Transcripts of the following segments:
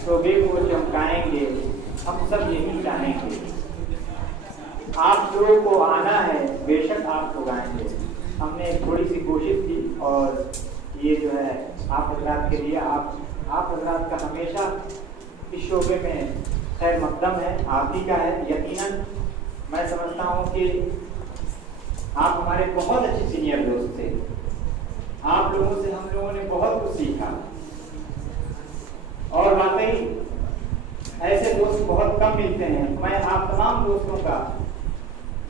शोभे को चमकाएंगे, हम सब यही चाहेंगे। आप लोगों को आना है, बेशक आपको गाएंगे। हमने थोड़ी सी कोशिश की और ये जो है आप हजरात के लिए, आप हजरात का हमेशा इस शोबे में खैर मकदम है, आप ही का है। यकीनन मैं समझता हूँ कि आप हमारे बहुत अच्छे सीनियर दोस्त थे। आप लोगों से हम लोगों ने बहुत कुछ सीखा और वाकई ऐसे दोस्त बहुत कम मिलते हैं। मैं आप तमाम दोस्तों का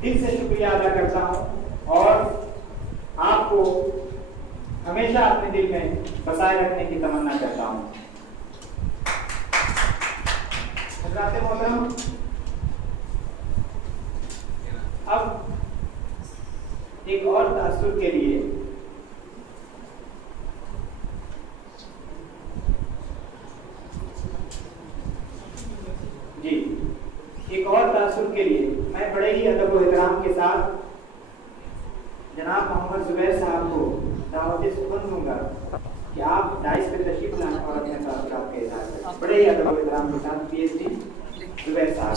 दिल से शुक्रिया अदा करता हूँ और आपको हमेशा अपने दिल में बसाए रखने की तमन्ना करता हूँ। हज़रात मोहतरम, अब एक और तासुर के लिए मैं बड़े ही अदब और एहतराम के साथ जनाब मोहम्मद जुबैर साहब को दावत सुखन दूंगा कि आप डाइस पे तशरीफ लाएं और अपने तासुरात के इज़हार करें। बड़े ही अदब और एहतराम के साथ PhD जुबैर साहब।